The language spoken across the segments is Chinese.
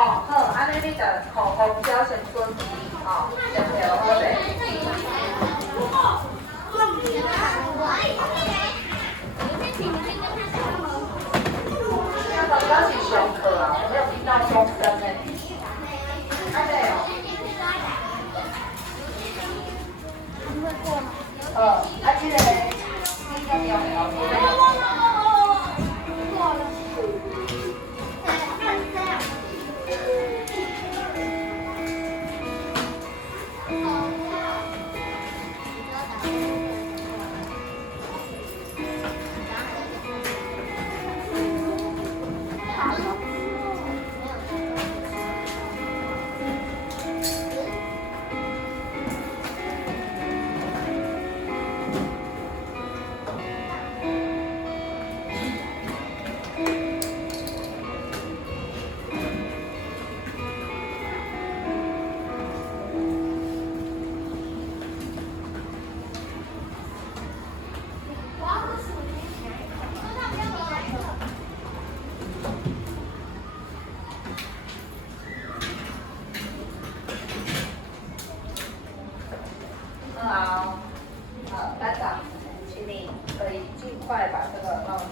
哦，好，安尼你就口红胶先准备，哦，先调好嘞。刚刚是上课啊，我没有听到钟声呢。安尼哦。啊，这个呢，这个要不要？好，班长，请你可以尽快把这个闹钟。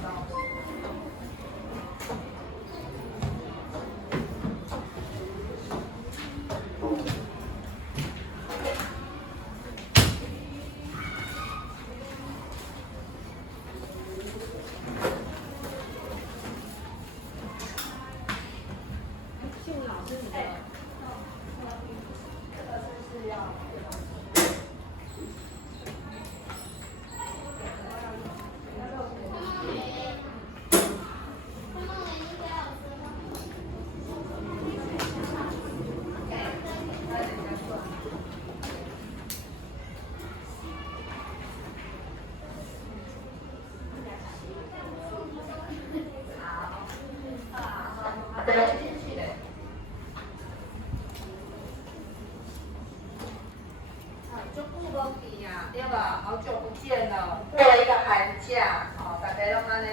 就不无见啊，对吧？好久不见了，过了一个寒假，大家都安尼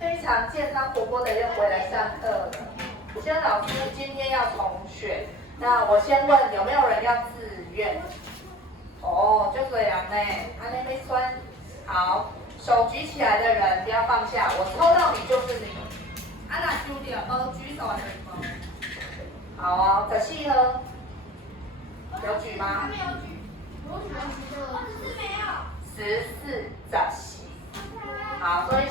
非常健康活泼的又回来上课了。先老师今天要重选，那我先问有没有人要自愿？哦，就这样呢，安尼没酸。好，手举起来的人不要放下，我抽到你就是你。啊，那丢掉，举手的什么？好哦，仔细喝。有举吗？没有举。我只是没有。14早起，好，所以是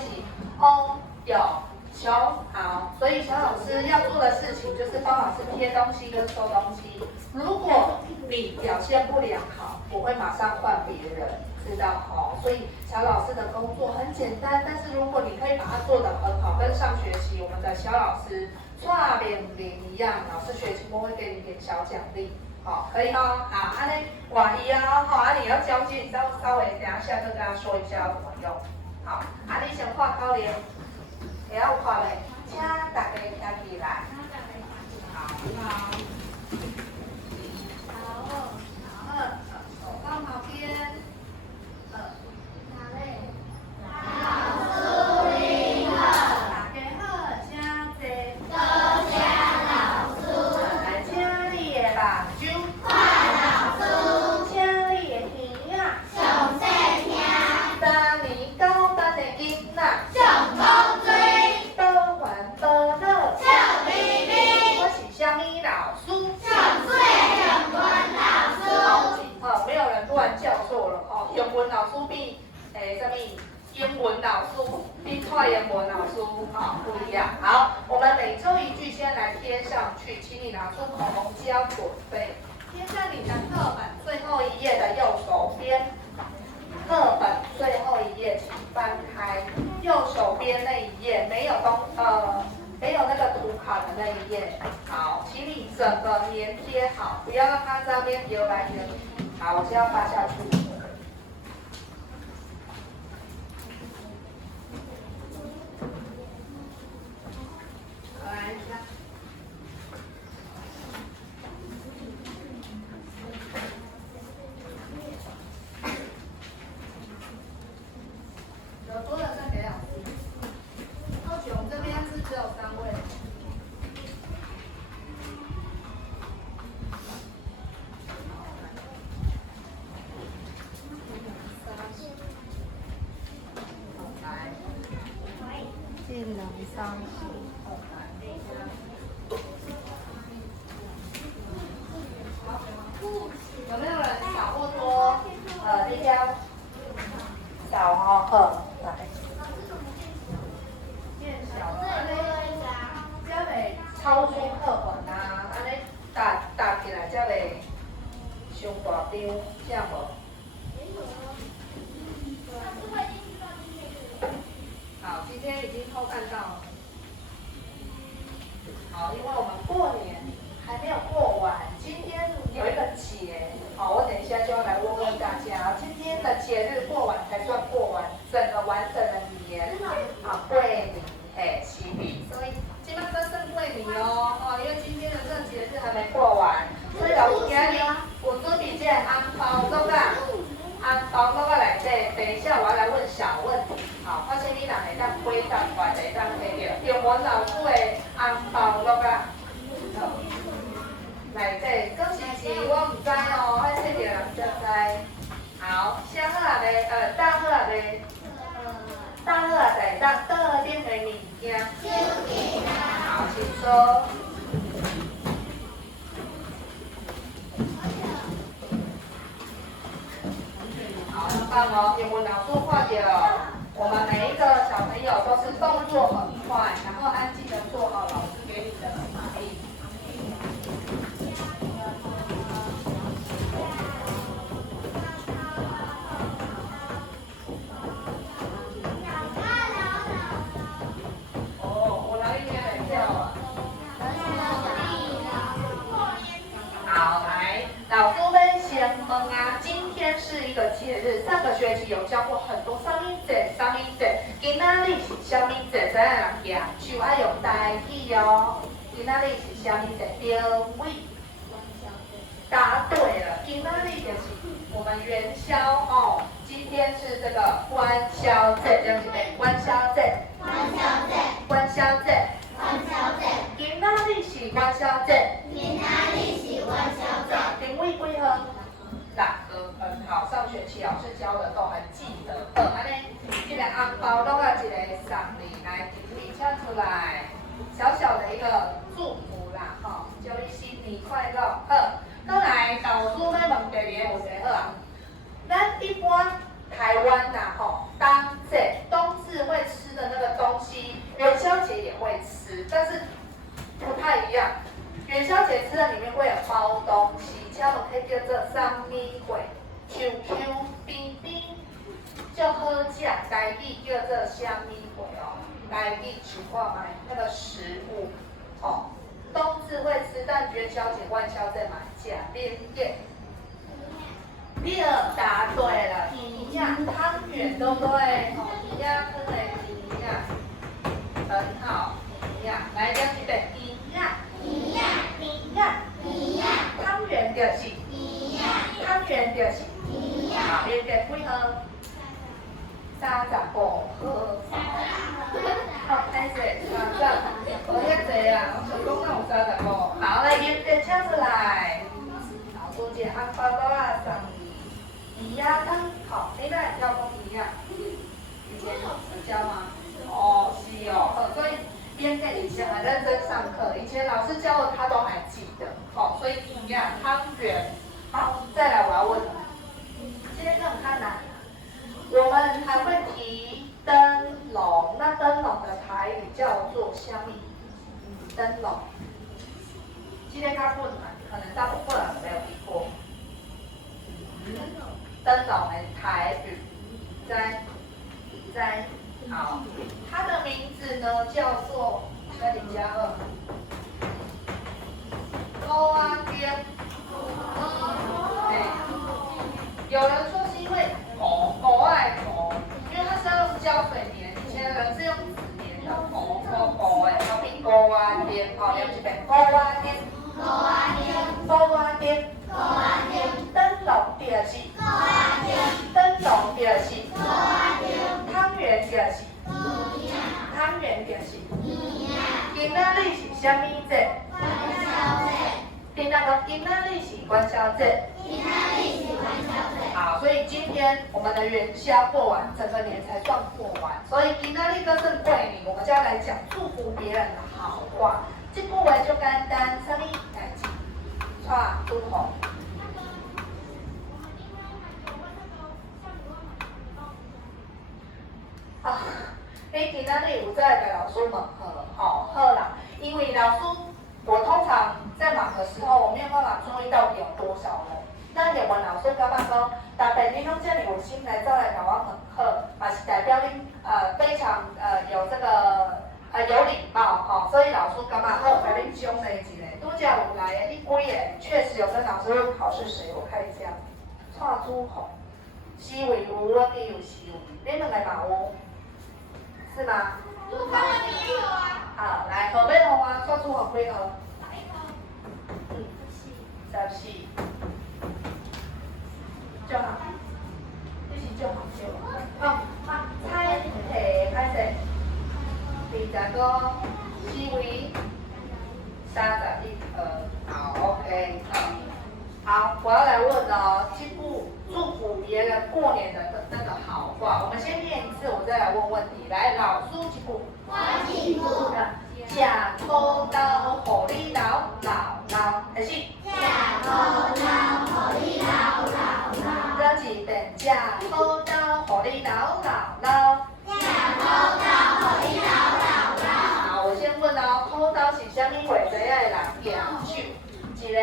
哦有熊好，所以小老师要做的事情就是帮老师贴东西跟收东西。如果你表现不良好，我会马上换别人，知道哦。所以小老师的工作很简单，但是如果你可以把它做得很好，跟上学期我们的小老师串联一样，老师学期末会给你点小奖励。好，可以哦。好，安尼换伊啊，好，啊你要交接，你稍微等一下跟大家说一下要怎么用。好，啊你先画口令，会晓画袂？请大家听起来。好，好。手放旁边。哪嘞？英文老师比蔡英文老师不一样。好，我们每周一句先来贴上去，请你拿出口红胶准备，贴在你的课本最后一页的右手边。课本最后一页，请翻开右手边那一页，没有那个图卡的那一页。好，请你整个粘贴好，不要让它在那边游来游去。好，我先要发下去。来一下。有多的再给老师。后期我们这边是只有3位。有没有人少或多？你挑少哦，好，来。变小了，安尼才袂超出课本啊，安尼搭起来才袂伤大张，这样无？好，今天已经偷看到了。好，因为我们过年还没有过完，今天有一个节，好，我等一下就要来问问大家，今天的节日过完才算过完整个完整的年，啊，桂林，嘿，喜饼，所以今麦算算桂林哦，因为今天的这个节日还没过完，所以老师今日有准备这个红包粽啊，红包粽啊内底，等一下我要来问小问题，好，发现你人会当回答，或者当摕到中文老师的红包粽啊。内底，搁是我唔知哦，爱摕到人才知。好，小好啊未？大好啊未？大好啊在当倒点的物件。好，请说。好，很棒哦，英文老师看到，我们每一个小朋友都是动作很快，然后安静的做好老师给你的指令。好，来，老师们先问啊，今天是一个节日，上个学期有教过很多什么节，今仔日是什么节？怎样人举手要用台语哦。今仔日是什么节？对位。答对了，今仔日就是我们元宵哦。今天是这个元宵节，对不对？元宵节。元宵节。今仔日是元宵节。定位几号？6号，很好。上学期老师教的都很记得。好，安尼，这个红包拢要一个送你，来定位唱出来，小小的一个祝福啦，吼，祝你新年快乐。好，再来，老师要问第二个问题好啊。咱一般台湾呐，吼，冬至会吃的那个东西，元宵节也会吃，但是不太一样。元宵节吃的里面会有包东西，请问可以叫做什么货 ？QQ 冰冰，就好食，台语叫做什么货哦？台语请看卖那个食物哦。冬至会吃，但元宵节、元宵节嘛吃冰叶。第二答对了，一样汤圆对不对？哦，一样分为一样，很好，一样。来，讲一遍，一样。汤圆就是好，连续几号？35号。好，开始30，我遐济啊，我想讲哪有35号。好，来，连续唱出来。好，多谢红包包啊，送你。鸭汤，好，你那教过鸭？以前有教吗？哦，是哦，所以。边跟以前很认真上课，以前老师教的他都还记得，所以一样汤圆。好，再来我要问，今天看看哪？我们还会提灯笼，那灯笼的台语叫做什么？灯笼。今天他问嘛，可能大部分人没有听过。灯笼的台语，在。好，它的名字呢叫做2+2，高阿边。有人说是因为狗爱狗，因为它是要用胶水粘，以前的人是用纸粘的，狗的，好比高阿边，好，念一遍，高阿边。灯笼就是灯笼就是汤圆就是今仔日是什么节？今仔日是元宵节。好，所以今天我们的元宵过完，整个年才算过完。所以今天个正过年，我们就要来讲祝福别人的好话。这句话就简单，什么代志？串祝福。啊，你今天有在给老师问好，好啦，因为老师我通常在忙的时候，我没有办法注意到底有多少人。那叶文老师刚刚说，大概你拢这么有心来找来给我问好，嘛是代表你非常有这个有礼貌哈、所以老师感觉好给你奖励一个。拄则有来的，你几个确实有跟老师问好是谁？我看一下，蔡朱红，西尾有，我记有西尾，你两个嘛有，是吗？我当然没有啊。好，来后面同啊，蔡朱红几号？14。14。就好，你是就好就好。猜题开始。20个思维，31好 ，OK， 好，我要来问哦，祝福别人过年的那个好话，我们先念一次，我再来问问题。来，老师一句，假土豆，互你老老，开始。假土豆，互你老老。再一遍，假土豆，互你老老。假土豆，互你老老。好，我先问哦，土豆是啥物话题的人举手？一个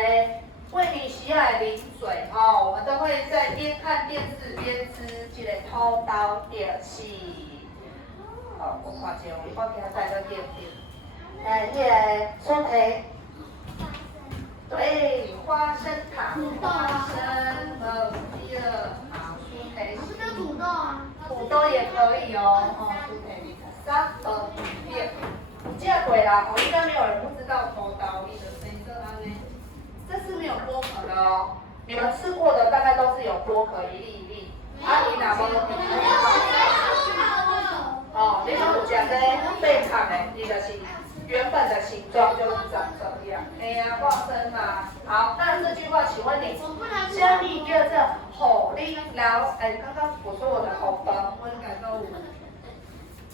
为你喜爱零嘴哦，我们都会在边看电视边吃这个土豆，就是我看一下，我给他带个电视。迄个出题，对，花生糖，花生，第二，好，出题。不是土豆啊。土豆也可以哦，出题3、2、1，你这过啦，应该没有人不知道土豆你的谁色安呢？这是没有剥壳的哦，你们吃过的大概都是有剥壳一粒一粒，你哪包的比较好？你们有吃这背壳的，你就是原本的形状就是长这样。哎呀，花生嘛。好，那这句话，请问你，虾米叫做互你老？刚刚我说我的红包，我应该都有。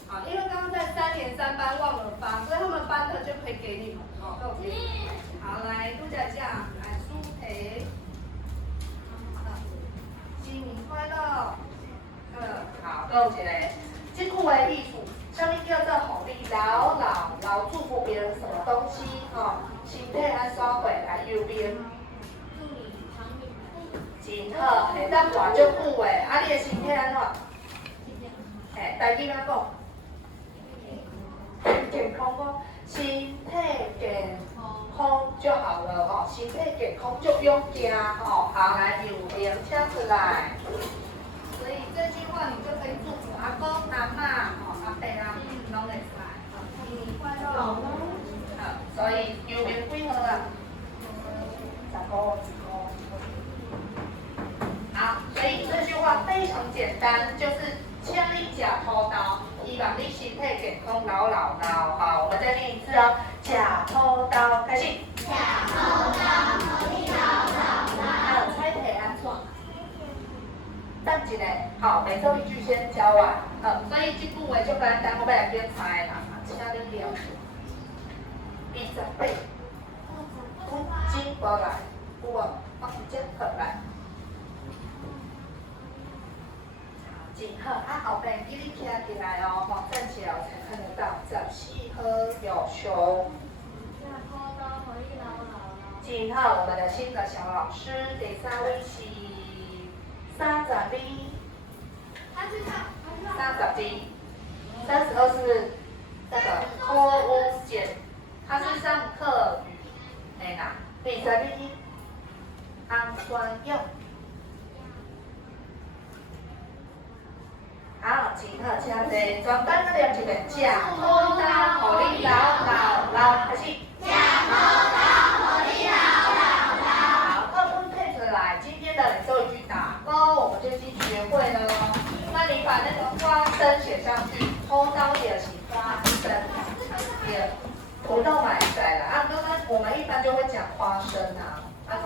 好，因为刚刚在3年3班忘了发，所以他们班的就可以给你们，都有给你们。好，来，杜佳佳，来出题。新年快乐。好，都有一个。这句话的意思，什么叫做互你老祝福别人什么东西？身体安怎会来右边？真好，会当活足久的。你的身体安怎？台语怎讲？健康哦，身体健康就好了身体健康就不用惊好，来右边请出来。所以这句话你就可以祝福阿公、阿嬷、阿伯、阿姆拢会使。新年快乐！所以右边几号啊？10个。好，所以这句话非常简单，就是请你吃土豆，希望你身体健康老。好，我们再念一次哦，吃土豆，开始。吃土豆，互你老。猜题安怎？等一下，好，每周一句先教完，所以这句话就简单，我要来编猜啦，请你了解。20倍，金过来，我直接回来。真好，后边记你站起来哦，站起来我才看得到。14号有熊。真好，我们的新的小老师，第3位是32，32，32是那个柯乌简，他是上课语，第3位安酸用。好，真好，请坐，全班都念一遍，吃土豆，互你老，开始。吃土豆，互你老。好，课文配出来，今天的每周一句打勾，我们就已经学会了哦。那你把那个花生写上去，土豆也是花生，也土豆买在了刚刚我们一般就会讲花生啊。可是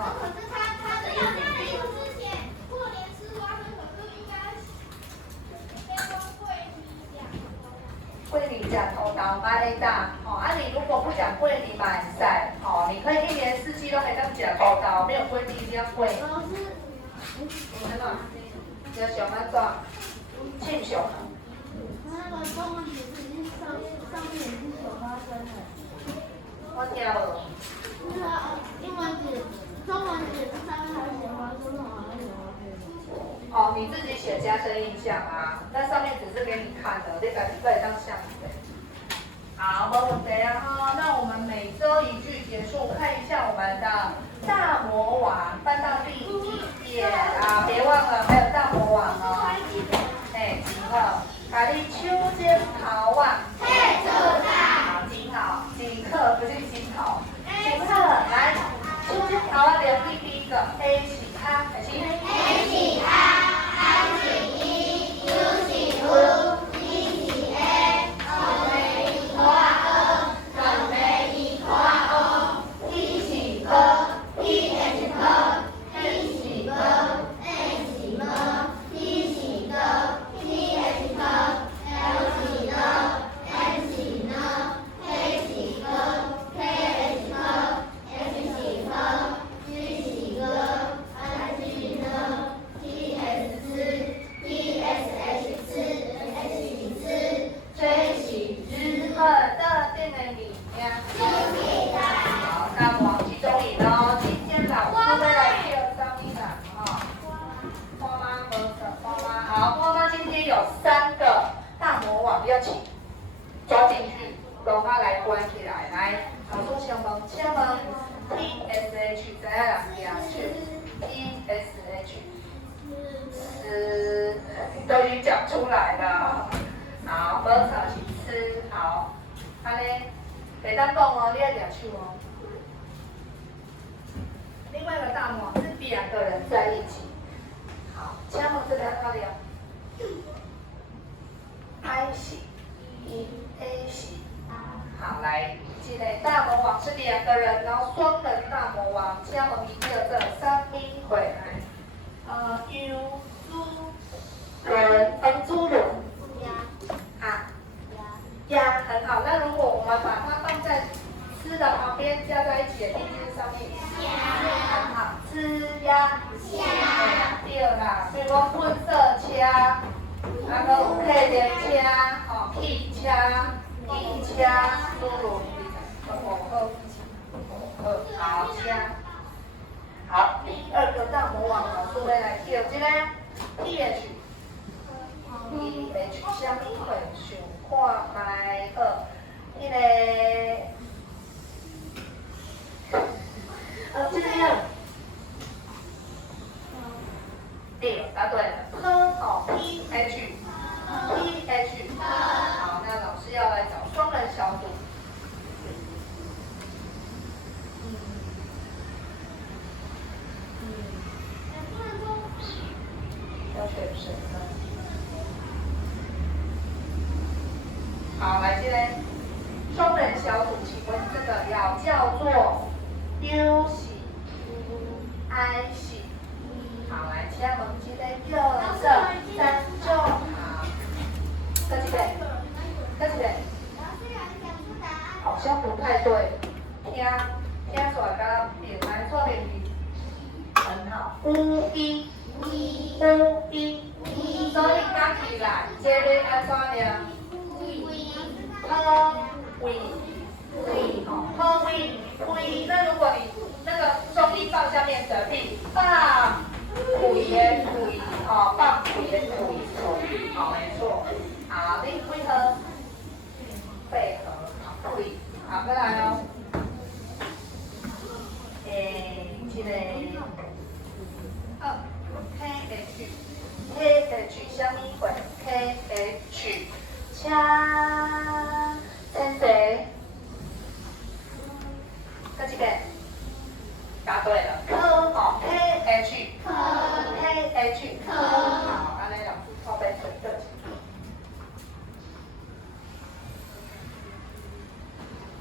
他的意思是之前过年吃花生，可是过年吃土豆嘛会当，哦，啊你如果不讲过年嘛会使，哦，你可以一年四季都会当吃土豆，没有规定一定要过。老师，安怎？要上安怎？庆祝。那个中文解释上面也是有发生的。我听无。那个英文解，中文解释上面还有写花生，好像有啊。哦，你自己写加深印象啊，那上面只是给你看的，你自己当像的。好，没问题啊哈。那我们每周一句结束，看一下我们的大魔王，翻到第1页啊，别忘了还有大魔王哦。哎，真好，把你手指头啊，太做大。好，真好，真好，不是真好，真好，来，手指头啊，连第一个 A 是它，还是 A 是啊，I 是一，U 是U，D 是 A，哆来咪哆啊哆来咪哆啊，T 是哆 ，T 是哆 ，N 是哆 ，A 是哆 ，T 是哆 ，T 是哆 ，L 是哆 ，N 是哆 ，K 是哆 ，K 是哆 ，S 是哆 ，G 是哆 ，I 是哆 ，T S 4 ，T S H 4 ，H 是追是日好的，定的你呀。好，大魔王集中营哦，今天老师会来第二张一览哈。花妈和花妈，好，花妈今天有3个大魔王要请抓进去，让他来关起来。来，老师先问，请问 TSH 怎样来念？TSH 是都已经讲出来了。好，没错是吃，好，安尼，袂当讲哦，你要抓手哦。另外一个大魔王是2个人在一起。好，请问这两个了 ？I 是 E，A 是。好，来，这个大魔王是2个人，然后双人大魔王，请问伊叫做啥名回来？U 主人，主人。啊，鸭很好。那如果我们把它放在吃的旁边，加在一起的地字上面，很好，吃鸭。对啦，所以讲混色车，啊个有客人车，吼，汽车、机车、诸如此类。好，车。好，第2个大魔王老师要来叫这个 PH。PH 啥物会想看卖好？迄个这个样。对，答对了。好 PH。好，那老师要来找双人小组。要选谁呢？好，来这边双人小组，请问这个要叫做 U 系 I 系。好，来，请问这个叫做3种。好，再一遍，好像不太对，听出来刚点来错别字，很好。乌一，所以讲起来，这个安怎念？科威，那如果你那个重音放下面的屁，放鬼的鬼，哦，放鬼的鬼，好，没错。好，你配合，好，鬼，好，再来哦。这个KH 什么会 ？KH 请先生，再一遍，答对了。好 KH， 好，安尼老师靠背准对。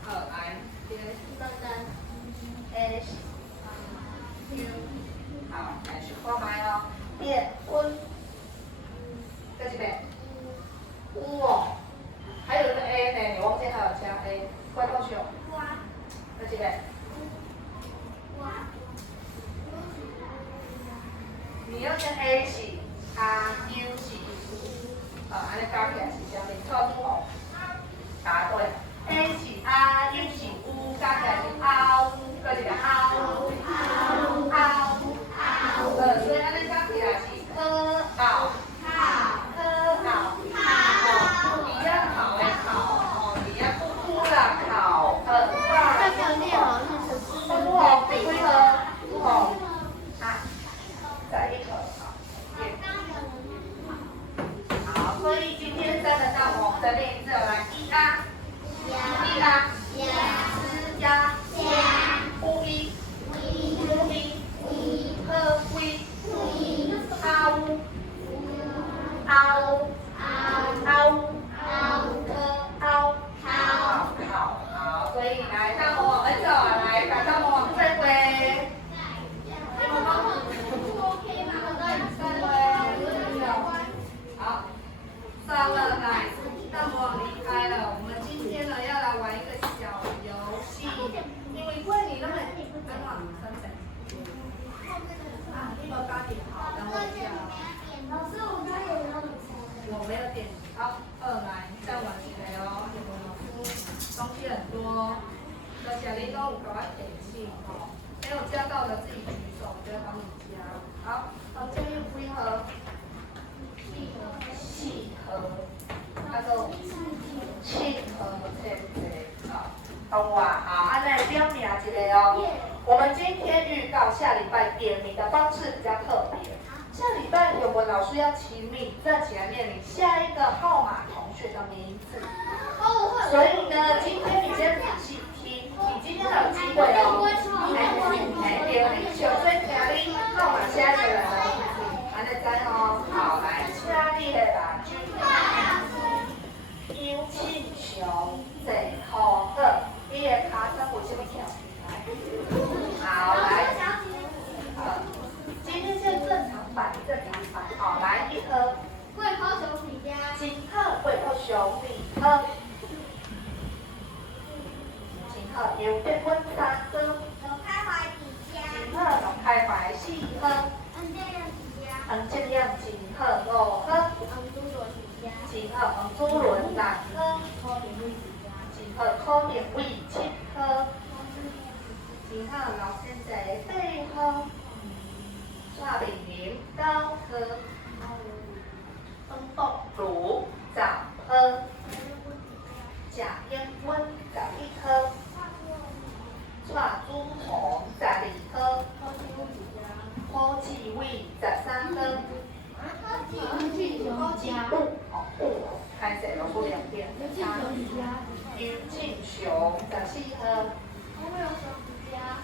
好，来，这个H U， 好，来去看麦哦，变温，再一遍，乌哦，还有一个 A。会好笑。那这个。你要先 A 是啊 U 是安尼加起来是啥物？错误。答对。A 是啊 U 是U，加起来是凹，搁一个凹。所以安尼加起来是科凹。底下考的考，底下哭啦考，这个念好像是不好，几何？不好。再一个好，所以今天3个项目我们再练一次，来一啊，之加，乌一，科威，好，所以来大魔王们走，来把大魔王再回。好，算了，来，大魔王离开了。我们今天呢要来玩一个小游戏，因为问你那么安诺3岁1个8点，好，等我一下。老师，我们有没有我没有点，好，2来，再玩起来哦。老师东西很多，而且你都有给我点信哦，没有加到的自己举手，我就会帮你加。好，房间有几盒？4盒，都7盒，懂我好，安尼点名一个哦。我们今天预告下礼拜点名的方式比较特别。下礼拜有文老师要请你站起来念你下一个号码同学的名字。所以呢，今天你先仔细听，你今天有机会哦。对，你小嘴听你号码下一个人的名字，安尼知哦。好，来，请你的大军。邱庆雄、郑浩赫，你的卡身为什么跳起来？好，来。今天是正常版，好，来1盒。贵高雄米家。金鹤贵高雄米鹤。金鹤又结婚3个。龙开怀几家。金鹤龙开怀4盒。黄金样金鹤5盒。金鹤黄珠轮6盒。金鹤考验位7盒。金鹤老先生8盒。蔡明林9盒。曾国儒10盒。贾英文11盒。蔡祖红12盒。柯志伟13盒。开始了，不2遍。邱庆雄14盒。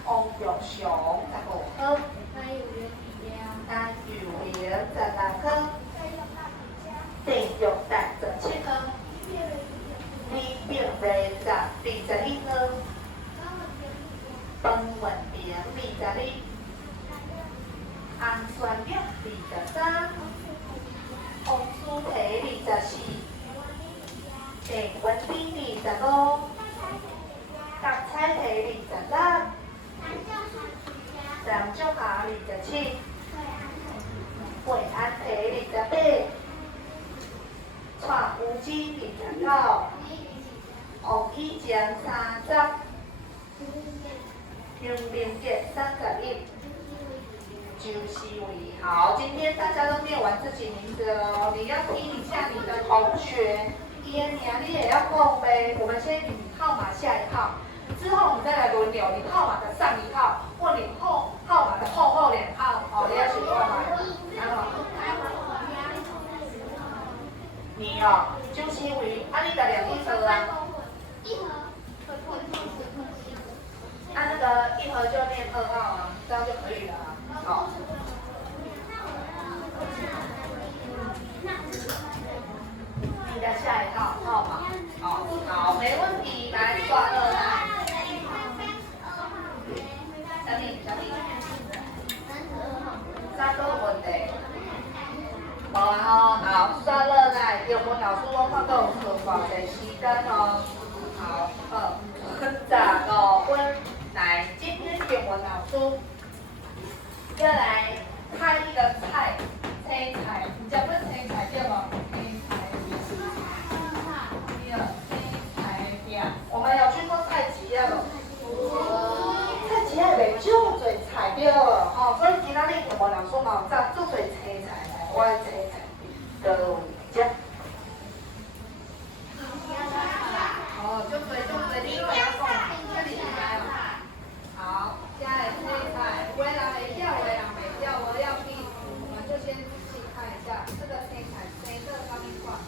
王玉雄15盒。单玉玲16盒。郑玉达17盒。李炳瑞21盒。方文平22。安全玉23。王舒培24。郑文斌25。郭彩培26。张竹霞27。惠安培28。蔡吴基29。王以江30。邱明杰31。周希伟，好，今天大家都念完自己名字了，你要听一下你的同学，伊的名你也要讲呗。我们先以号码下一号，之后我们再来轮流，你号码的上1号，或你号码的后2号，好，你要选过来。你哦，周希伟，你的2盒啊？那个1盒就念2号啊，这样就可以了啊。好。你的下一号号码，好，没问题，来刷2来。小米，3个问题。无啊吼，好，刷2来，英文老师我看到有课偌济时间哦。好，猪。再来看一个菜，青菜，你叫不青菜对吗？青菜对，青菜对。我们有去过菜市啊无？菜市啊袂少做菜对吼，所以今仔日同学老师嘛有早做做青菜来，我的青菜各位食。哦，就对，你都要讲，这里来了。好，现在青菜，有的人会晓，有的人袂晓，我要去，我们就先仔细看一下这个青菜，青色上面挂。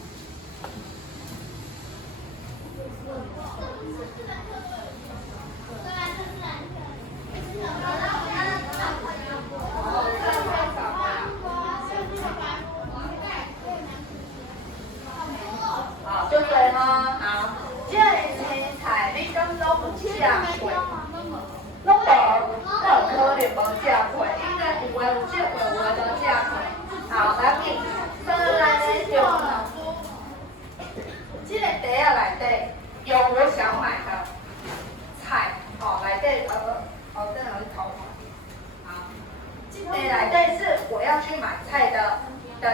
好，就对吼，好，这个青菜你敢拢有食过？拢无，那有可能无食过，应该有的有食过，有的无食过。好，来紧，再来呢就老师，这个袋仔内底有我想买的菜，哦，内底在哪里头？好，这个内底是我要去买菜的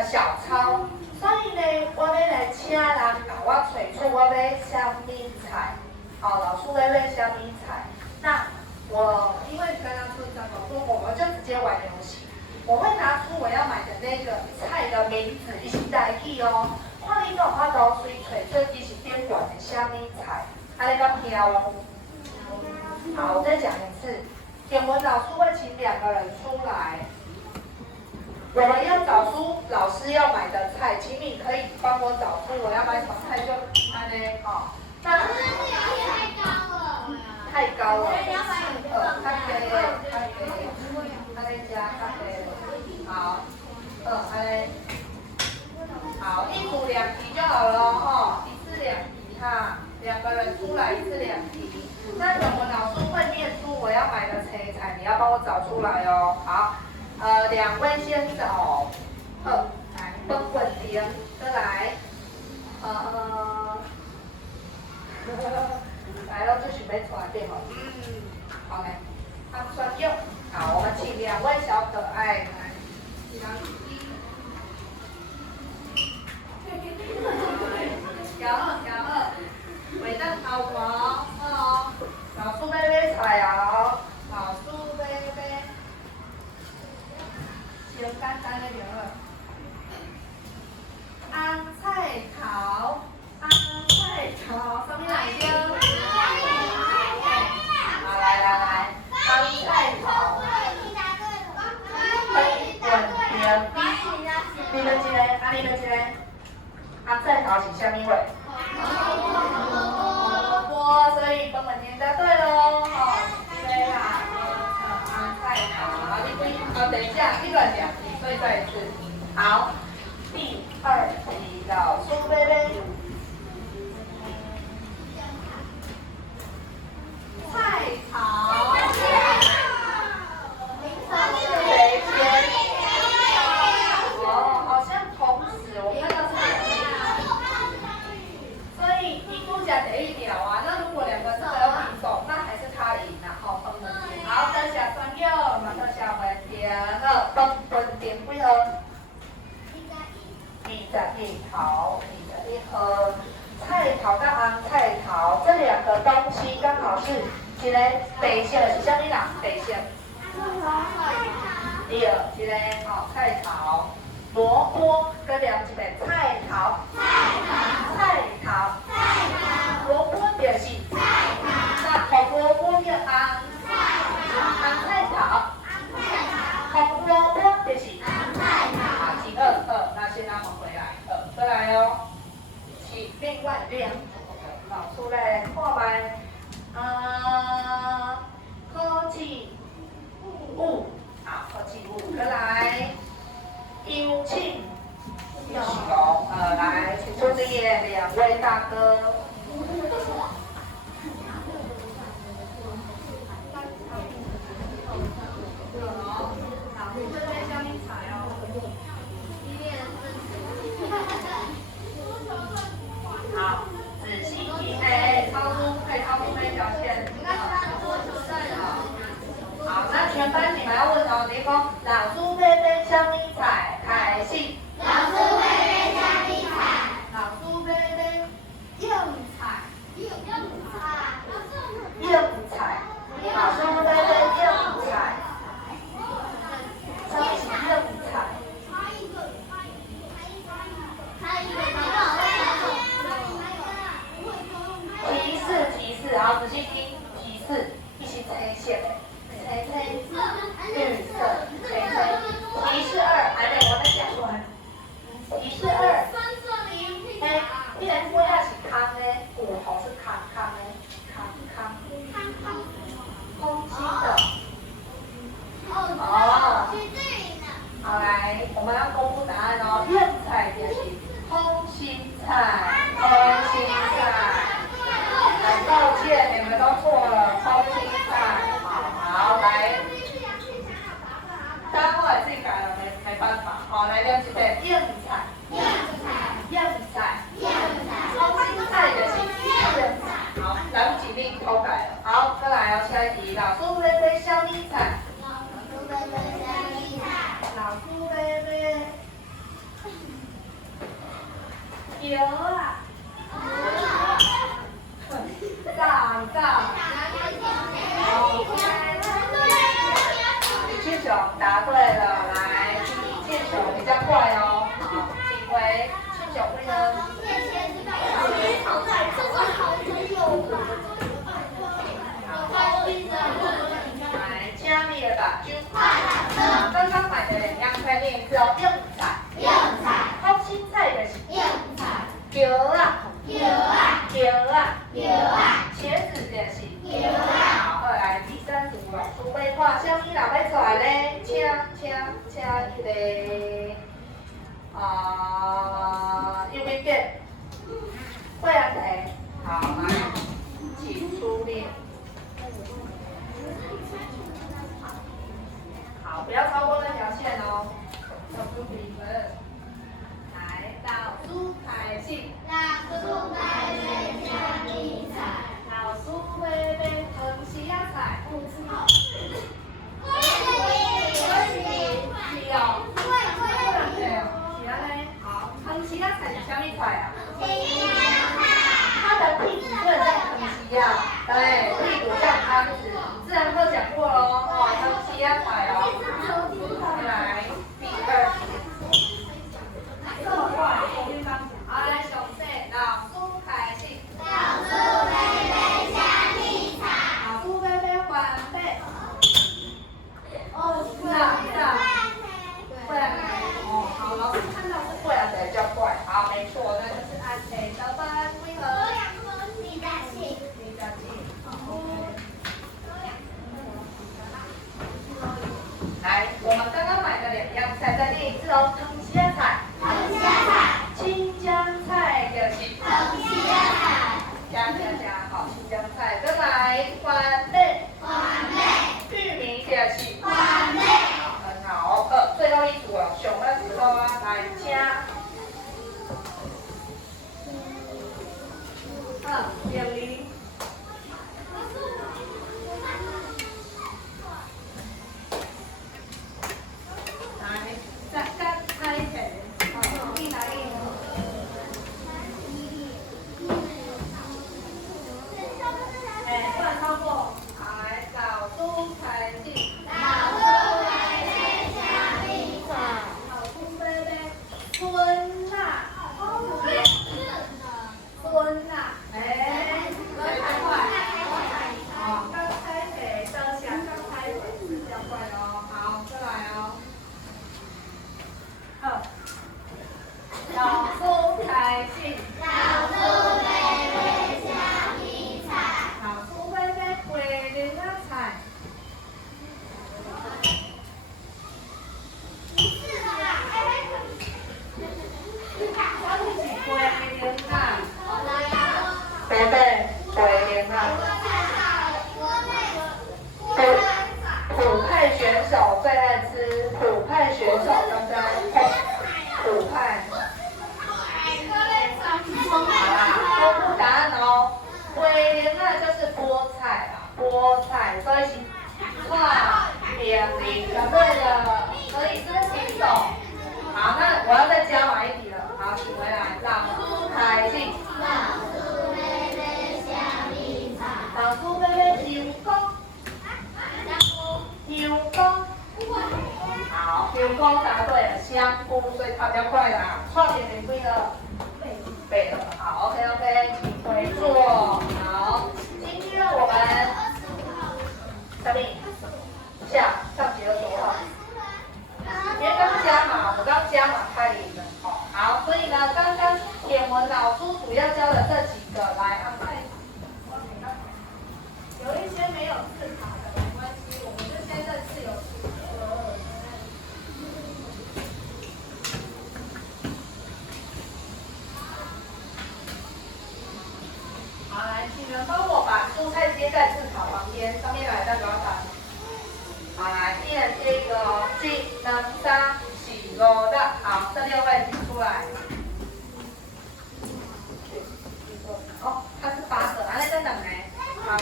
小抄，所以呢，我要来请人甲我找出我要什么菜，哦，老师要什么菜，那。我因为刚刚村长说，我们就直接玩游戏。我会拿出我要买的那个菜的名字，一起代替哦。看你有法度随找出伊是点管的虾米菜，安尼敢挑哦。好，我再讲一次，天文老师会请2个人出来，我们要找出老师要买的菜，请你可以帮我找出我要买什么菜就安尼哦。那太高了，太低了，太低了，安尼食较低了。好，安尼，好，一组2题就好了哦，一次2题哈，2个人出来一次2题。那我们老师会念出我要买的青菜，你要帮我找出来哦。好，2位先找，来，分稳点，再来，来了，这准备出来对吗？好嘞，他专用。好，我们请2位小可爱来，小二，尾蛋头黄哦，老师要买菜哦，老师要买，先简单的就好。红菜头，红菜头，什么来着？好，来，红菜头，稳定，你们一个，你们一个，红菜头是什么味？萝卜，所以本本田答对喽，对啦，红菜头，好，等一下，这个2题，所以再一次，好。第2题，老师贝贝，菜草，谁先？哦，好像同时，我看到是，所以一共加第1秒啊。那如果2个这个要平手，那还是他赢啦，好，分分点。好，等下专用，马上下分点分点几号？21头，21盒菜头跟红菜头这2个东西刚好是一个白色是啥物啦？白色。第2一个菜头，萝卜跟一个菜头，菜头，萝卜就是那红萝卜叫红菜头，红萝卜就是红菜头。第2，那先让我们回来，2，再来哦。请另外2个老师来看卖，科技物，好，科技物，再来，幽庆熊，来，请出列2位大哥。好，仔细听，可以超出那条线。好，那全全班你们要问哦，你讲老师买买什么菜？开始。老师买买什么菜？老师买买用菜。用菜。用菜。老师买买用菜。什么是用菜？提示，好，仔细听，提示，一起呈现，绿色，提示二，还没，我再讲完。提示二，你的尾仔是空的，有头是空的，空心的。哦。好，来，我们要公布答案哦。用菜就是空心菜，空心菜。很抱歉，你们都错了，空心菜。好，来，当然后来自己改了，没办法。好，来练几遍，用菜，空心菜就是用菜。好，来不及另偷改了。好，再来哦，下一题，老师买买什么菜？老师买买油啊。上。建雄答对了，来，建雄比较快哦。好，请回建雄会呢。来，加密了吧，就刚刚买的2样菜练一次哦，用菜，空心菜的是油啊。茄子就是好，后来第3组老师要看什么人要出来咧？请迄个右边边会啊谁？好，来，请出列。好，不要超过那条线哦。小猪评分。来，老师开始。老师买买汤匙仔菜。是哦。是安尼。好，汤匙仔菜是啥物菜啊？它的屁股不能像汤匙啊，对，屁股像汤匙。自然课讲过咯，汤匙仔菜哦。来，第2题。这么快，后面3组。好，来，上细，老师开始。老师买买番贝。会啊，哦，好，老师看到是会啊才叫怪，好，没错，那就是按 A 的班为何？李佳琪，好 ，OK。来，我们刚刚买的2样菜，再练一次哦，汤匙仔菜。青江菜就是汤匙仔菜。加，好，青江菜，再来番贝。玉米就是番贝。很好，最后一组了，上的时候啊，来加。0.0。来，再猜一下，一来一。不能超过。来，老师开始。老师买买春啦。春啦，太快。好，刚才谁的想刚才比较快哦。好，再来哦。老师开始。老师买买花莲仔菜。花莲仔。对，花莲仔。普派选手最爱吃，普派选手对不对？普派。好啦，公布答案哦。花莲仔就是菠菜啦，菠菜，所以是菜点零，答对了，可以申请走。好，那我要再加码一题了。好，请回来，老师开进。老师妹妹香蜜茶。老师妹妹香菇。香菇。好，香菇答对了，香菇，所以考比较快啦。创点零分了，背了。好 ，OK， 请回座。好，今天我们下面上节的多少？因为刚加码，我们刚加码太零了。好，所以呢，刚刚点文老师主要教的这几个来安排。有一些没有字卡的没关系，我们就先认识有字的。好，来，请人帮我把蔬菜接在字卡旁边，上面来代表打。好，来，一人贴一个哦。鸡、能、沙、喜、肉的，好，这6位提出来。哦，它是8个，那在等呢。好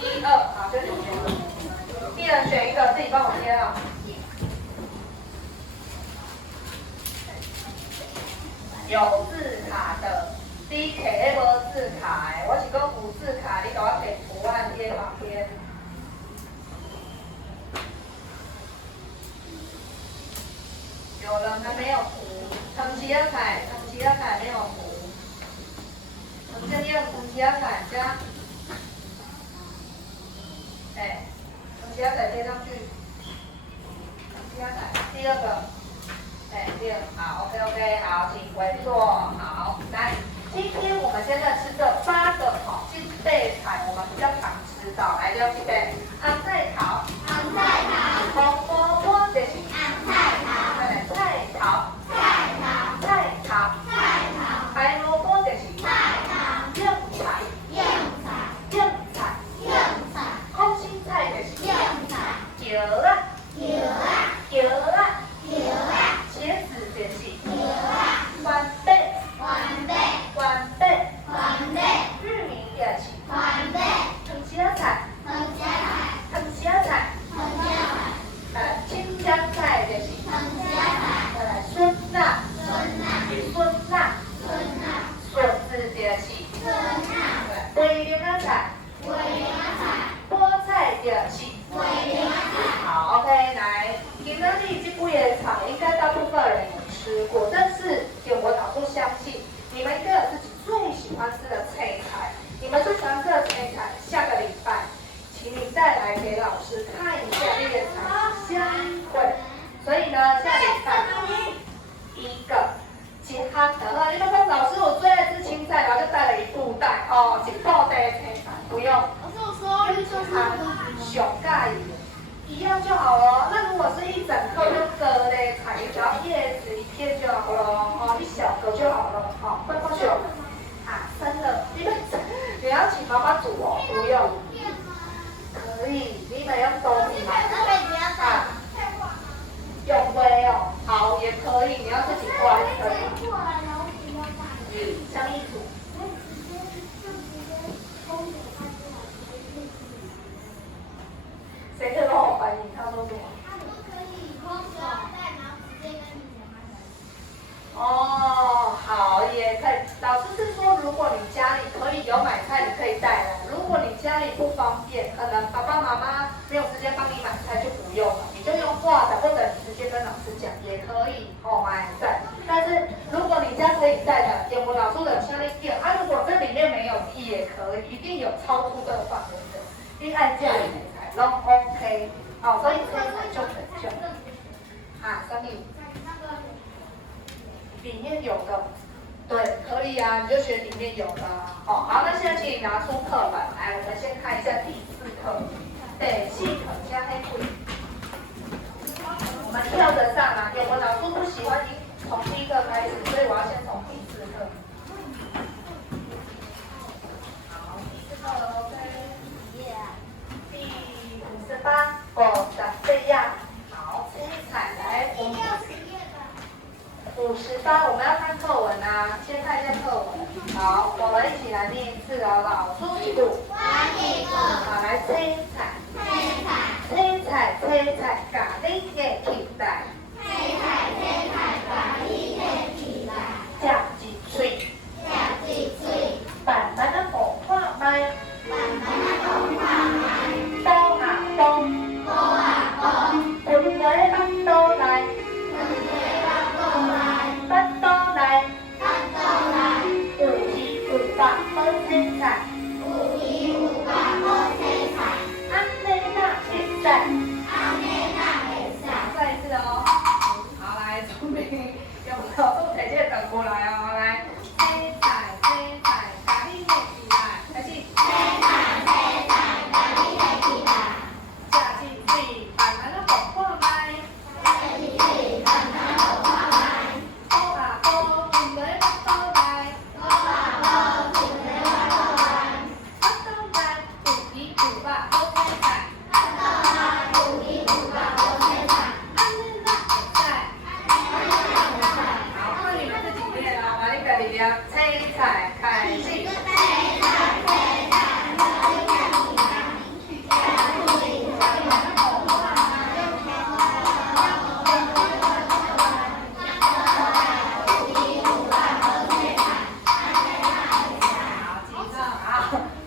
，1、2，好，就9个。一人选一个，自己帮我贴啊。有字卡的，你摕迄无字卡的，我是讲有字卡，你给我摕图案贴旁边。有人还没有涂，藤吉尔凯没有涂，藤吉尔凯加，藤吉尔凯贴上去，藤吉尔凯第2个，第2个，好 ，OK， 好，请回座，好，来，今天我们现在吃这8个金贝菜，我们比较常吃到，来就预备，红菜头，红萝卜就是红菜头。菜头，白萝卜就是硬菜，空心菜就是叶啊，茄子就是番贝，玉米也是藤吉尔菜，青江菜就是笋子就是桂林菜，菠菜就是好 ，OK， 来，今天这几个菜应该大部分人有吃过，但是我老师相信你们应该有自己最喜欢吃的菜。你们最喜欢吃的菜，下个礼拜，请你再来给老师看一下这些菜相会。所以呢，下礼拜一个健康的，你们说老师我最爱吃青菜，然后就带了一布袋哦，一布袋菜不用。老师我说，跟正常小盖一样就好了。那如果是一整颗就割嘞菜，只要叶子一片就好了哦，一小格就好了哦，会不会生了？你要请妈妈煮哦，不用。可以，你们用豆米吗？用微哦，好也可以，你要自己刮也可以。像一组。谁可以帮我翻译？他说什么？哦，好，也可以。老师是说，如果你家里可以有买菜，你可以带来。如果你家里不方便，可能爸爸妈妈没有时间帮你买菜，就不用了，你就用画的，或者你直接跟老师讲也可以，买菜。但是如果你家可以带的，有老师的下面店啊，如果这里面没有也可以，一定有超出这个范围的，你按价里买菜都 OK。所以这一就很就什么？里面有的，对，可以啊，你就选里面有的好，那现在请你拿出课本来，我们先看一下第4课，第4课加黑鬼。我们跳着上啊，我老师不喜欢从第1课开始，所以我要先从第4课。好，第4课 OK。第58，这样。好，精彩，来，我们。58，我们要看课文啊，先看一下课文。好，我们一起来念一次哦。老师一路，好，来精彩，青菜，咖喱的期待。青菜，咖喱的期待。食一喙，食一喙。慢慢的互看卖。慢慢的互看卖。刀啊刀，刀啊刀。分来巴刀来，巴刀来，有鱼有肉好青菜。有鱼有肉好青菜。安尼那会使。安尼那会使。再一次哦。好，来，准备用手动台阶转过来哦，来。青菜，咖喱的起来，开始。青菜，咖喱的起来。食一喙，慢慢的互看卖。食一喙，慢慢互看卖。刀啊刀，分来巴刀来。刀啊刀，分来巴刀来。巴刀来，有鱼有肉好青菜。巴刀来，有鱼有肉好青菜。安尼那会使。好，换你们自己练哦，把你家己练。青菜开始。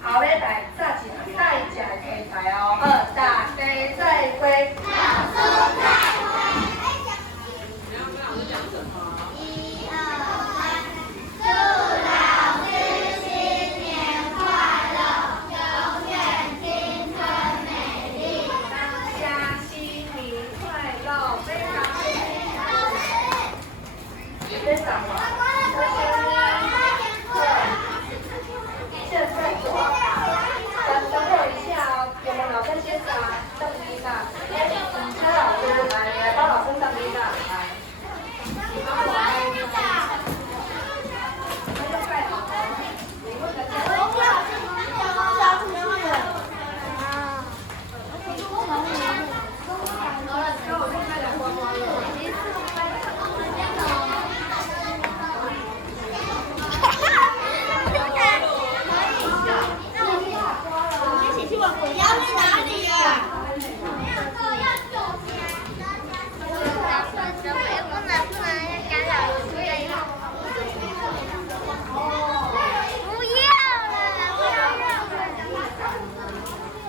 后礼拜早起带食的题材哦，大家再会。祝老师新年快乐，永远青春美丽。大家新年快乐，非常非常好。现在等我一下哦，有没有老师先上音啊？车老师来帮老师上音啊，来。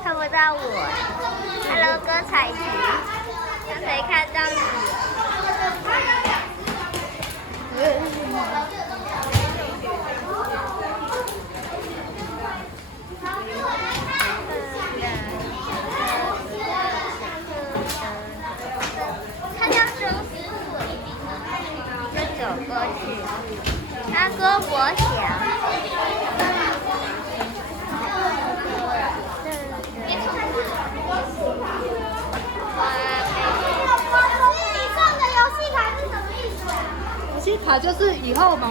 看不到我 ，Hello 歌彩菊，刚才看到你。看到周师傅，就走过去。他郭国祥。游戏卡就是以后嘛。